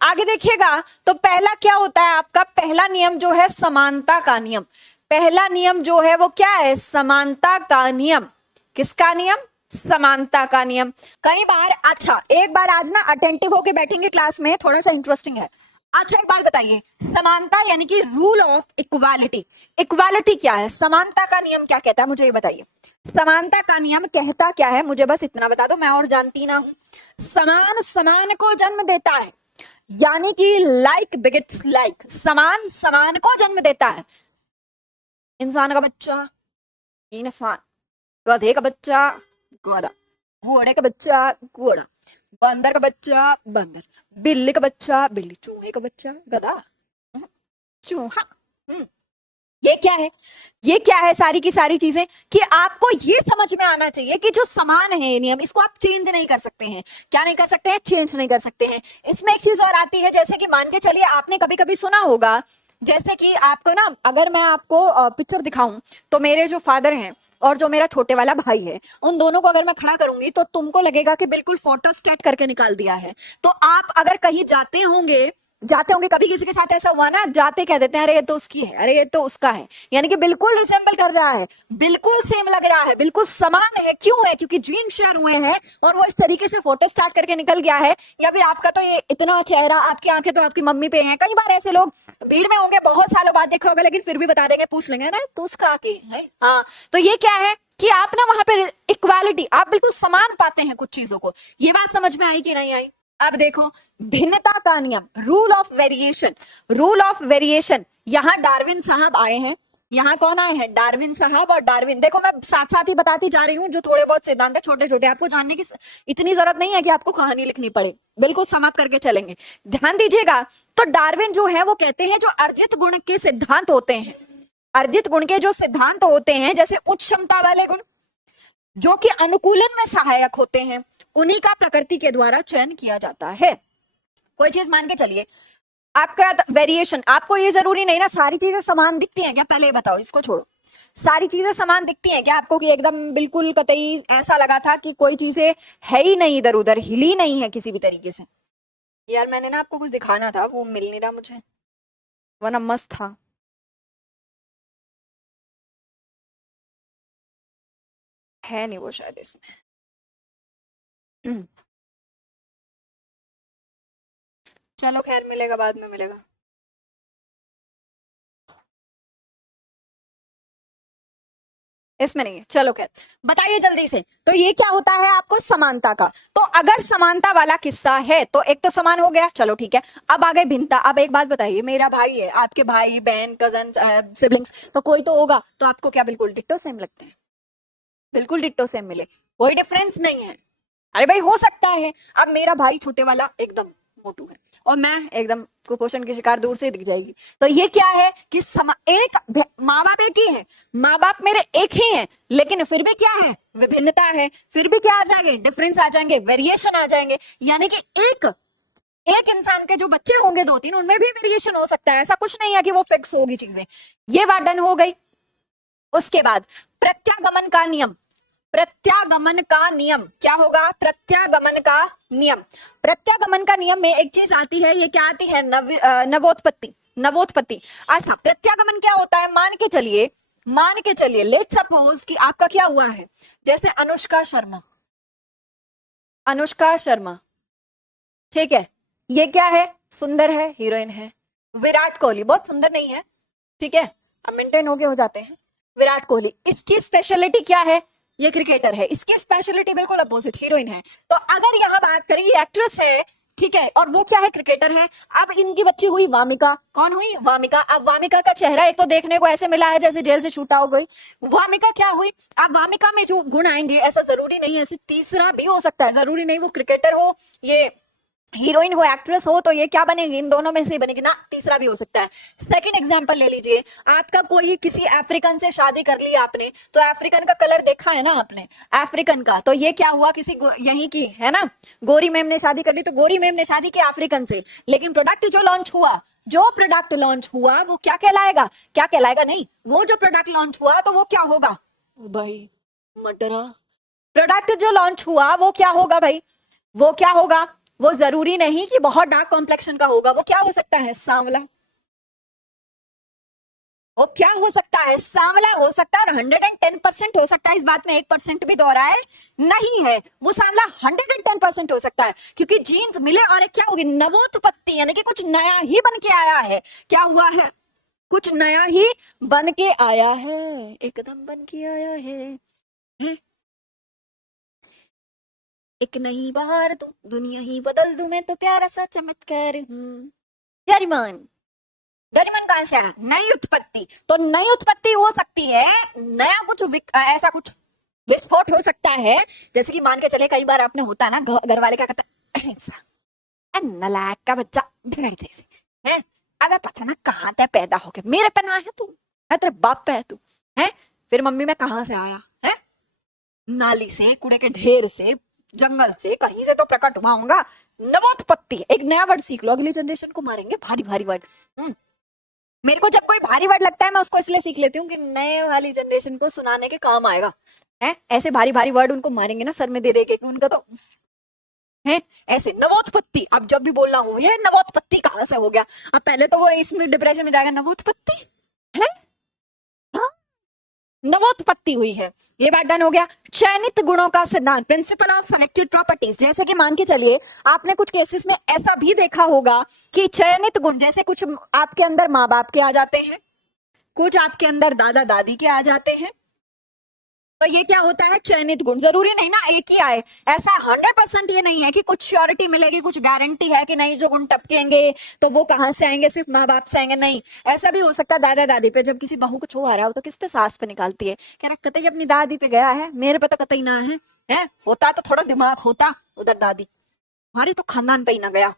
आगे देखिएगा तो पहला क्या होता है आपका, पहला नियम जो है समानता का नियम। पहला नियम जो है वो क्या है, समानता का नियम। किसका नियम, समानता का नियम। कई बार, अच्छा एक बार आज ना अटेंटिव होके बैठेंगे क्लास में, थोड़ा सा इंटरेस्टिंग है। अच्छा एक बात बताइए, समानता यानी कि रूल ऑफ इक्वालिटी, इक्वालिटी क्या है, समानता का नियम क्या कहता है, मुझे ये बताइए। समानता का नियम कहता क्या है, मुझे बस इतना बता दो, मैं और जानती ना हूं। समान समान को जन्म देता है, यानी कि लाइक बिगेट्स लाइक, समान समान को जन्म देता है। इंसान का बच्चा इंसान, गधे का बच्चा गधा, घोड़े का बच्चा घोड़ा, बंदर का बच्चा बंदर, बिल्ली का बच्चा बिल्ली, चूहे का बच्चा गधा, चूहा। ये क्या है, ये क्या है, सारी की सारी चीजें कि आपको ये समझ में आना चाहिए कि जो समान है ये नियम, इसको आप चेंज नहीं कर सकते हैं। क्या नहीं कर सकते हैं, चेंज नहीं कर सकते हैं। इसमें एक चीज और आती है, जैसे कि मान के चलिए आपने कभी कभी सुना होगा, जैसे कि आपको ना, अगर मैं आपको पिक्चर दिखाऊं तो मेरे जो फादर हैं और जो मेरा छोटे वाला भाई है, उन दोनों को अगर मैं खड़ा करूंगी तो तुमको लगेगा कि बिल्कुल फोटो स्टेट करके निकाल दिया है। तो आप अगर कहीं जाते होंगे कभी, किसी के साथ ऐसा हुआ ना, जाते कह देते हैं अरे ये तो उसकी है, अरे ये तो उसका है, यानी कि बिल्कुल रिसेंबल कर रहा है, बिल्कुल सेम लग रहा है, बिल्कुल समान है। क्यों है, क्योंकि जीन शेयर हुए हैं और वो इस तरीके से फोटो स्टार्ट करके निकल गया है। या फिर आपका तो ये इतना चेहरा, आपकी आंखें तो आपकी मम्मी पे हैं। कई बार ऐसे लोग भीड़ में होंगे, बहुत सालों बाद देखा होगा, लेकिन फिर भी बता देंगे, पूछ लेंगे ना तो उसका की है। हाँ, तो ये क्या है कि आप ना वहां पे इक्वालिटी, आप बिल्कुल समान पाते हैं कुछ चीजों को। ये बात समझ में आई कि नहीं आई। अब देखो भिन्नता का नियम, rule of variation, rule of variation. यहां डार्विन साहब आए हैं, यहाँ कौन आए हैं, डार्विन साहब। और डार्विन, देखो मैं साथ साथ ही बताती जा रही हूँ, जो थोड़े बहुत सिद्धांत है छोटे छोटे, आपको जानने की इतनी जरूरत नहीं है कि आपको कहानी लिखनी पड़े, बिल्कुल समाप्त करके चलेंगे, ध्यान दीजिएगा। तो डार्विन जो है वो कहते हैं जो अर्जित गुण के सिद्धांत होते हैं, अर्जित गुण के जो सिद्धांत होते हैं, जैसे उच्च क्षमता वाले गुण जो कि अनुकूलन में सहायक होते हैं, उन्हीं का प्रकृति के द्वारा चयन किया जाता है। कोई चीज मान के चलिए, आपका वेरिएशन, आपको ये जरूरी नहीं ना सारी चीजें समान दिखती हैं क्या, पहले ये बताओ, इसको छोड़ो। सारी चीजें समान दिखती हैं क्या आपको, कि एकदम बिल्कुल कतई ऐसा लगा था कि कोई चीजें है ही नहीं, इधर उधर हिली नहीं है किसी भी तरीके से। यार मैंने ना आपको कुछ दिखाना था, वो मिल नहीं रहा मुझे, वरना मस्त था। है नहीं वो शायद इसमें। चलो खैर, मिलेगा बाद में मिलेगा। इसमें नहीं है, चलो खैर बताइए जल्दी से। तो ये क्या होता है आपको, समानता का। तो अगर समानता वाला किस्सा है तो एक तो समान हो गया, चलो ठीक है। अब आ गए भिन्नता। अब एक बात बताइए, मेरा भाई है, आपके भाई बहन कजन सिबलिंग्स तो कोई तो होगा, तो आपको क्या बिल्कुल डिट्टो सेम लगते हैं, बिल्कुल डिट्टो सेम मिले, कोई डिफरेंस नहीं है। अरे भाई हो सकता है, अब मेरा भाई छोटे वाला एकदम मोटू है और मैं एकदम कुपोषण की शिकार, दूर से ही दिख जाएगी। तो ये क्या है कि एक माँ बाप एक ही है, माँ बाप मेरे एक ही हैं, लेकिन फिर भी क्या है, विभिन्नता है। फिर भी क्या आ जाएंगे, डिफरेंस आ जाएंगे, वेरिएशन आ जाएंगे। यानी कि एक एक इंसान के जो बच्चे होंगे दो तीन, उनमें भी वेरिएशन हो सकता है, ऐसा कुछ नहीं है कि वो फिक्स होगी चीजें। ये बात डन हो गई। उसके बाद प्रत्यागमन का नियम, प्रत्यागमन का नियम क्या होगा, प्रत्यागमन का नियम। प्रत्यागमन का नियम में एक चीज आती है, ये क्या आती है, नवोत्पत्ति, नवोत्पत्ति। अच्छा प्रत्यागमन क्या होता है, मान के चलिए लेट सपोज कि आपका क्या हुआ है, जैसे अनुष्का शर्मा, अनुष्का शर्मा, ठीक है, ये क्या है, सुंदर है, हीरोइन है। विराट कोहली बहुत सुंदर नहीं है, ठीक है, अब मेंटेन होके हो जाते हैं। विराट कोहली, इसकी स्पेशलिटी क्या है, ये क्रिकेटर है, इसकी स्पेशलिटी बिल्कुल अपोजिट, हीरोइन है। तो अगर यहाँ बात करें, ये एक्ट्रेस है, ठीक है, और वो क्या है, क्रिकेटर है। अब इनकी बच्ची हुई वामिका, कौन हुई, वामिका। अब वामिका का चेहरा एक तो देखने को ऐसे मिला है जैसे जेल से छूटा हो गई, वामिका क्या हुई। अब वामिका में जो गुण आएंगे, ऐसा जरूरी नहीं है, ऐसे तीसरा भी हो सकता है, जरूरी नहीं वो क्रिकेटर हो, ये हीरोइन हो, एक्ट्रेस हो, तो ये क्या बनेगी, इन दोनों में से बनेगी ना, तीसरा भी हो सकता है। सेकंड एग्जांपल ले लीजिए, आपका कोई किसी अफ्रीकन से शादी कर ली आपने, तो अफ्रीकन का कलर देखा है ना आपने, अफ्रीकन का, तो ये क्या हुआ, किसी यहीं की है ना, गोरी मैम ने शादी कर ली, तो गोरी मैम ने शादी की अफ्रीकन से। लेकिन प्रोडक्ट जो लॉन्च हुआ, जो प्रोडक्ट लॉन्च हुआ वो क्या कहलाएगा, क्या कहलाएगा, नहीं, वो जो प्रोडक्ट लॉन्च हुआ तो वो क्या होगा भाई, मटरा। प्रोडक्ट जो लॉन्च हुआ वो क्या होगा भाई, वो क्या होगा, वो जरूरी नहीं कि बहुत डार्क कॉम्प्लेक्शन का होगा, वो क्या हो सकता है, सांवला। वो क्या हो सकता है, सांवला हो सकता है, और 110% हो सकता है, इस बात में 1% भी दोहराए नहीं है। वो सांवला 110% हो सकता है, क्योंकि जीन्स मिले और एक क्या होगी, नवोत्पत्ति, यानी कि कुछ नया ही बन के आया है। क्या हुआ है, कुछ नया ही बन के आया है, एकदम बन के आया है? एक नई बार तू दुनिया ही बदल दूं, मैं तो प्यारा सा चमत्कार हूँ। डोरेमोन, डोरेमोन कहां से आया, नई उत्पत्ति। तो नई उत्पत्ति हो सकती है, नया कुछ ऐसा कुछ विस्फोट हो सकता है। जैसे कि मान के चले, कई बार आपने होता है ना, घर वाले क्या करते हैं, ऐसा नलायक का बच्चा बिगड़ते से है, अब पता ना कहाँ ते पैदा हो गया, मेरे पे ना है तू, है तेरे बाप पे है तू, है फिर मम्मी मैं कहाँ से आया है, नाली से, कूड़े के ढेर से, जंगल से, कहीं से तो प्रकट हुआ होगा। नवोत्पत्ति, एक नया वर्ड सीख लो, अगली जनरेशन को मारेंगे भारी भारी वर्ड। मेरे को जब कोई भारी वर्ड लगता है, मैं उसको इसलिए सीख लेती हूँ कि नए वाली जनरेशन को सुनाने के काम आएगा। है ऐसे भारी भारी वर्ड उनको मारेंगे ना सर में दे के, उनका तो है ऐसे। नवोत्पत्ति, अब जब भी बोलना हो, ये नवोत्पत्ति कहाँ से हो गया, अब पहले तो वो इसमें डिप्रेशन में जाएगा, नवोत्पत्ति है, नवोत्पत्ति हुई है, ये बात डन हो गया। चयनित गुणों का सिद्धांत, प्रिंसिपल ऑफ सेलेक्टेड प्रॉपर्टीज, जैसे कि मान के चलिए आपने कुछ केसेस में ऐसा भी देखा होगा कि चयनित गुण, जैसे कुछ आपके अंदर माँ बाप के आ जाते हैं, कुछ आपके अंदर दादा दादी के आ जाते हैं, तो ये क्या होता है, चयनित गुण। जरूरी नहीं ना एक ही आए, ऐसा 100% ये नहीं है कि कुछ श्योरिटी मिलेगी, कुछ गारंटी है कि नहीं जो गुण टपकेंगे तो वो कहां से आएंगे, सिर्फ माँ बाप से आएंगे, नहीं। ऐसा भी हो सकता है दादा दादी पे, जब किसी बहू को छो आ रहा हो तो किस पे, सास पे निकालती है, कह रहा कतई अपनी दादी पे गया है, मेरे पे तो कतई ना है होता तो थोड़ा दिमाग होता उधर दादी, हमारे तो खानदान पे ही ना गया,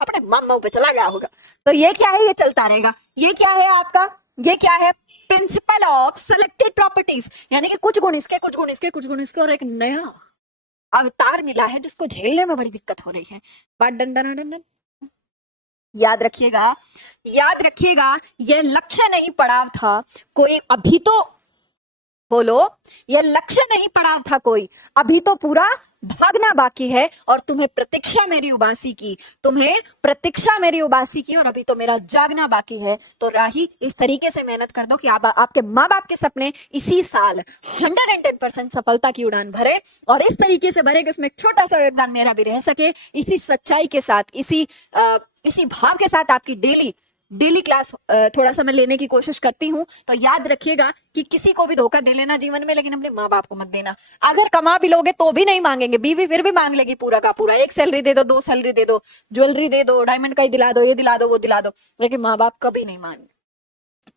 अपने मामा पे चला गया होगा। तो ये क्या है, ये चलता रहेगा। ये क्या है आपका, ये क्या है, प्रिंसिपल ऑफ सेलेक्टेड प्रॉपर्टीज, यानी कि कुछ गुण इसके, कुछ गुण इसके, कुछ गुण इसके, और एक नया अवतार मिला है जिसको झेलने में बड़ी दिक्कत हो रही है। बात डन डन डन डन। याद रखिएगा, याद रखिएगा, यह लक्ष्य नहीं पड़ाव था कोई, अभी तो बोलो, यह लक्ष्य नहीं पड़ाव था कोई, अभी तो पूरा भागना बाकी है, और तुम्हें प्रतीक्षा मेरी उबासी की, तुम्हें प्रतीक्षा मेरी उबासी की, और अभी तो मेरा जागना बाकी है। तो राही इस तरीके से मेहनत कर दो कि आपके माँ बाप के सपने इसी साल 110% सफलता की उड़ान भरे, और इस तरीके से भरे कि उसमें एक छोटा सा योगदान मेरा भी रह सके। इसी सच्चाई के साथ, इसी भाव के साथ आपकी डेली क्लास थोड़ा सा मैं लेने की कोशिश करती हूँ। तो याद रखिएगा कि किसी को भी धोखा दे लेना जीवन में, लेकिन अपने माँ बाप को मत देना। अगर कमा भी लोगे तो भी नहीं मांगेंगे, बीवी फिर भी मांग लेगी पूरा का पूरा, एक सैलरी दे दो, 2 सैलरी दे दो, ज्वेलरी दे दो, डायमंड का ही दिला दो, ये दिला दो, वो दिला दो, लेकिन माँ बाप कभी नहीं मांगे,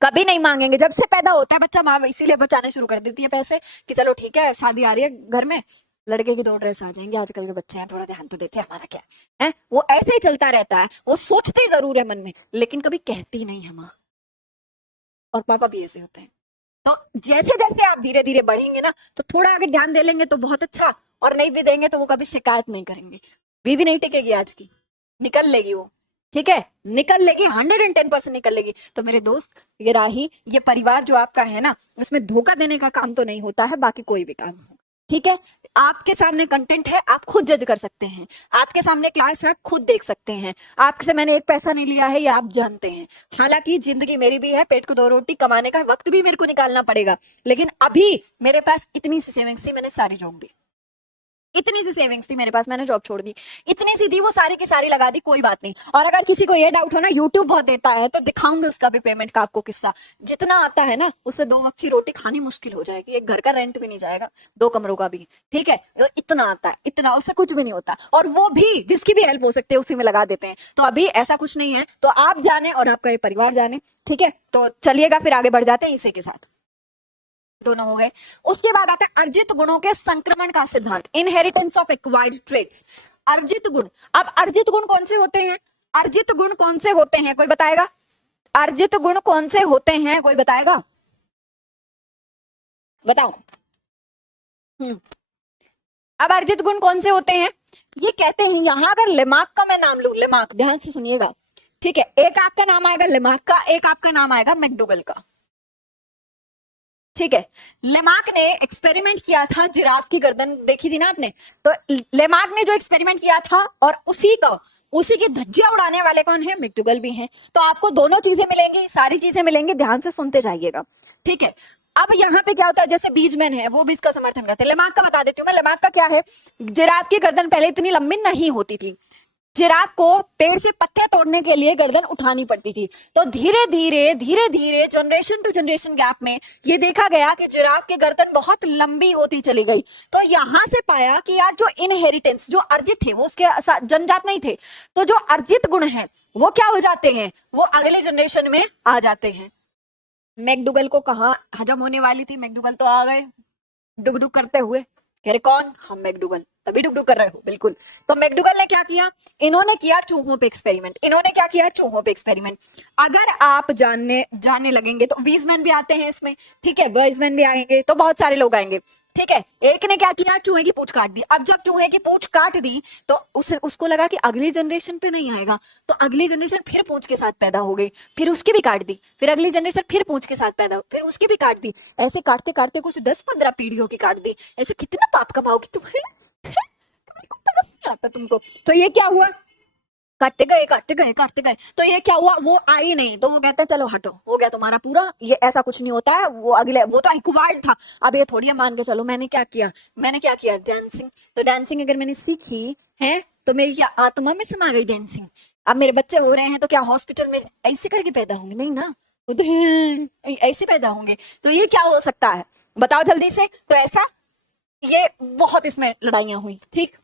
कभी नहीं मांगेंगे। जब से पैदा होता है बच्चा, माँ इसीलिए बचाने शुरू कर देती है पैसे कि चलो ठीक है शादी आ रही है घर में, लड़के की 2 ड्रेस आ जाएंगे, आजकल के बच्चे हैं थोड़ा ध्यान तो देते हैं, हमारा क्या है, वो ऐसे ही चलता रहता है। वो सोचती जरूर है मन में, लेकिन कभी कहती नहीं है माँ, और पापा भी ऐसे होते हैं। तो जैसे जैसे आप धीरे धीरे बढ़ेंगे ना, तो थोड़ा अगर ध्यान दे लेंगे तो बहुत अच्छा, और नहीं भी देंगे तो वो कभी शिकायत नहीं करेंगे। बीवी नहीं टिकेगी आज की, निकल लेगी वो, ठीक है, निकल लेगी, 110% निकल लेगी। तो मेरे दोस्त, ये राही, ये परिवार जो आपका है ना, इसमें धोखा देने का काम तो नहीं होता है, बाकी कोई भी काम हो, ठीक है। आपके सामने कंटेंट है, आप खुद जज कर सकते हैं, आपके सामने क्लास है, आप खुद देख सकते हैं, आपसे मैंने एक पैसा नहीं लिया है, ये आप जानते हैं। हालांकि जिंदगी मेरी भी है, पेट को 2 रोटी कमाने का वक्त भी मेरे को निकालना पड़ेगा, लेकिन अभी मेरे पास इतनी सी सेविंग्स थी, मैंने सारी जोक दी, इतनी सी सेविंग्स थी मेरे पास, मैंने जॉब छोड़ दी, इतनी सी थी, वो सारी की सारी लगा दी, कोई बात नहीं। और अगर किसी को ये डाउट हो ना, यूट्यूब बहुत देता है, तो दिखाऊंगे उसका भी पेमेंट का आपको किस्सा। जितना आता है ना, उससे 2 वक्त की रोटी खानी मुश्किल हो जाएगी, एक घर का रेंट भी नहीं जाएगा, 2 कमरों का भी, ठीक है। इतना आता है, इतना, उससे कुछ भी नहीं होता, और वो भी जिसकी भी हेल्प हो सकती है उसी में लगा देते हैं। तो अभी ऐसा कुछ नहीं है, तो आप जाने और आपका ये परिवार जाने, ठीक है। तो चलिएगा फिर आगे बढ़ जाते हैं इसी के साथ, दोनों हो गए। उसके बाद आता है अर्जित गुणों के संक्रमण का सिद्धांत, इनहेरिटेंस ऑफ एक्वायर्ड ट्रेट्स। अर्जित गुण, अब अर्जित गुण कौन से होते हैं, अर्जित गुण कौन से होते हैं, कोई बताएगा, अर्जित गुण कौन से होते हैं, कोई बताएगा, बताओ। अब अर्जित गुण कौन से होते हैं, ये कहते हैं, यहां अगर लिमाक का मैं नाम लूं, लिमाक, ध्यान से सुनिएगा, ठीक है, एक आपका नाम आएगा लिमाक का, एक आपका नाम आएगा मैकडोगल का, ठीक है। लेमार्क ने एक्सपेरिमेंट किया था, जिराफ की गर्दन देखी थी ना आपने, तो लेमार्क ने जो एक्सपेरिमेंट किया था और उसी की धज्जियां उड़ाने वाले कौन है? मैकडूगल भी हैं। तो आपको दोनों चीजें मिलेंगी, सारी चीजें मिलेंगी, ध्यान से सुनते जाइएगा, ठीक है। अब यहाँ पे क्या होता है, जैसे बीजमैन है वो भी इसका समर्थन करते हैं। लेमार्क का बता देती हूँ मैं, लेमार्क का क्या है, जिराफ की गर्दन पहले इतनी लंबी नहीं होती थी, जिराफ को पेड़ से पत्ते तोड़ने के लिए गर्दन उठानी पड़ती थी। तो धीरे धीरे जनरेशन टू जनरेशन गैप में ये देखा गया कि जिराफ की गर्दन बहुत लंबी होती चली गई। तो यहां से पाया कि यार जो इनहेरिटेंस, जो अर्जित थे, वो उसके जन्मजात नहीं थे, तो जो अर्जित गुण हैं वो क्या हो जाते हैं, वो अगले जनरेशन में आ जाते हैं। मैकडूगल को कहा हजम होने वाली थी, मैकडूगल तो आ गए डुगडुग करते हुए, कह रहे कौन? हम मैकडूगल, तभी डुगडुग कर रहे हो, बिल्कुल। तो मैकडूगल ने क्या किया, इन्होंने किया चूहों पे एक्सपेरिमेंट। इन्होंने क्या किया? चूहों पे एक्सपेरिमेंट। अगर आप जानने लगेंगे तो वीजमैन भी आते हैं इसमें, ठीक है, वीजमैन भी आएंगे, तो बहुत सारे लोग आएंगे, ठीक है। एक ने क्या किया, चूहे की पूंछ काट दी। अब जब चूहे की पूंछ काट दी तो उसको लगा कि अगली जनरेशन पे नहीं आएगा, तो अगली जनरेशन फिर पूंछ के साथ पैदा हो गई, फिर उसकी भी काट दी, फिर अगली जनरेशन फिर पूंछ के साथ पैदा, फिर उसकी भी काट दी। ऐसे काटते काटते कुछ 10-15 पीढ़ियों की काट दी। ऐसे कितना पाप कमाओगी तुम्हें, तरस नहीं आता तुमको। तो ये क्या हुआ, काटते गए, तो ये क्या हुआ, वो आई नहीं, तो वो कहते हैं चलो हटो, हो गया तुम्हारा पूरा, ये ऐसा कुछ नहीं होता है, वो तो एक्वायर्ड था। अब ये थोड़ी मान के चलो मैंने क्या किया डांसिंग। तो डांसिंग अगर मैंने सीखी है तो मेरी क्या आत्मा में समा गई डांसिंग। अब मेरे बच्चे हो रहे हैं तो क्या हॉस्पिटल में ऐसे करके पैदा होंगे? नहीं ना, वो तो ऐसे पैदा होंगे। तो ये क्या हो सकता है, बताओ जल्दी से। तो ऐसा, ये बहुत इसमें लड़ाइयां हुई, ठीक।